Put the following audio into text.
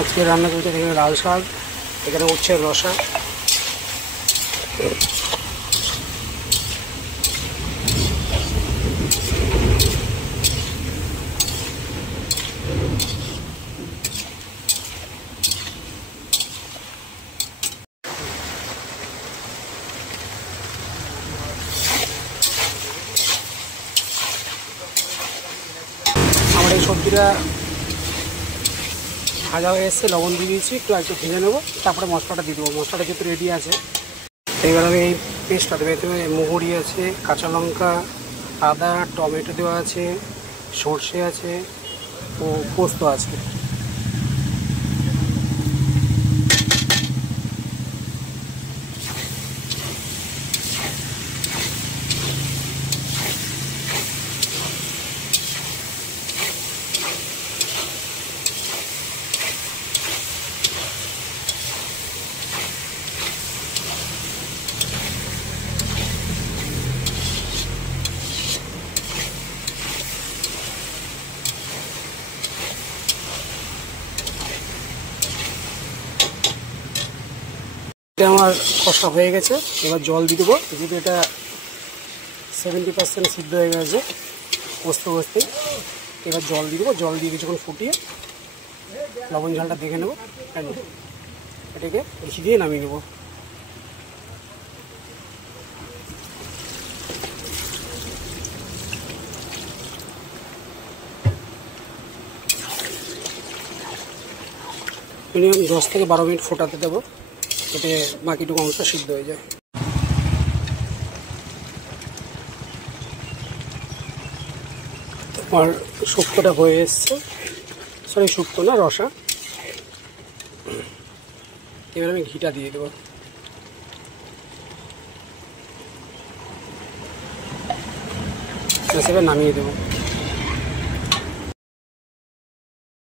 আজকে রান্না করতে এখানে লাল শাক, এখানে উচ্ছের রসা, আমার এই সবজিটা ভাজা হয়ে এসছে, লবণ দিয়ে দিয়েছি, একটু ভেজে নেবো, তারপরে মশলাটা দিয়ে দেবো। মশলাটা যেহেতু রেডি আছে, এবার আমি এই পেস্টটা দেবো। এতে মুহুরি আছে, কাঁচা লঙ্কা, আদা, টমেটো দেওয়া আছে, সর্ষে আছে ও পোস্ত আছে। এটা আমার কষা হয়ে গেছে, এবার জল দিয়ে দেবো। যেহেতু এটা 70% সিদ্ধ হয়ে গেছে কষতে কষতে, এবার জল দিয়ে দেবো। জল দিয়ে কিছুক্ষণ ফুটিয়ে লবণ ঝালটা দেখে নেবো, এটাকে বেশি দিয়ে নামিয়ে নেবো। মিনিমাম 10 থেকে 12 মিনিট ফোটাতে দেবো, এতে বাকিটুকু অংশ সিদ্ধ হয়ে যায়। আর শুক্তোটা হয়ে এসছে, সরি শুক্তো না, রসা। এবার আমি ঘিটা দিয়ে দেবো। এবার নামিয়ে দেবো।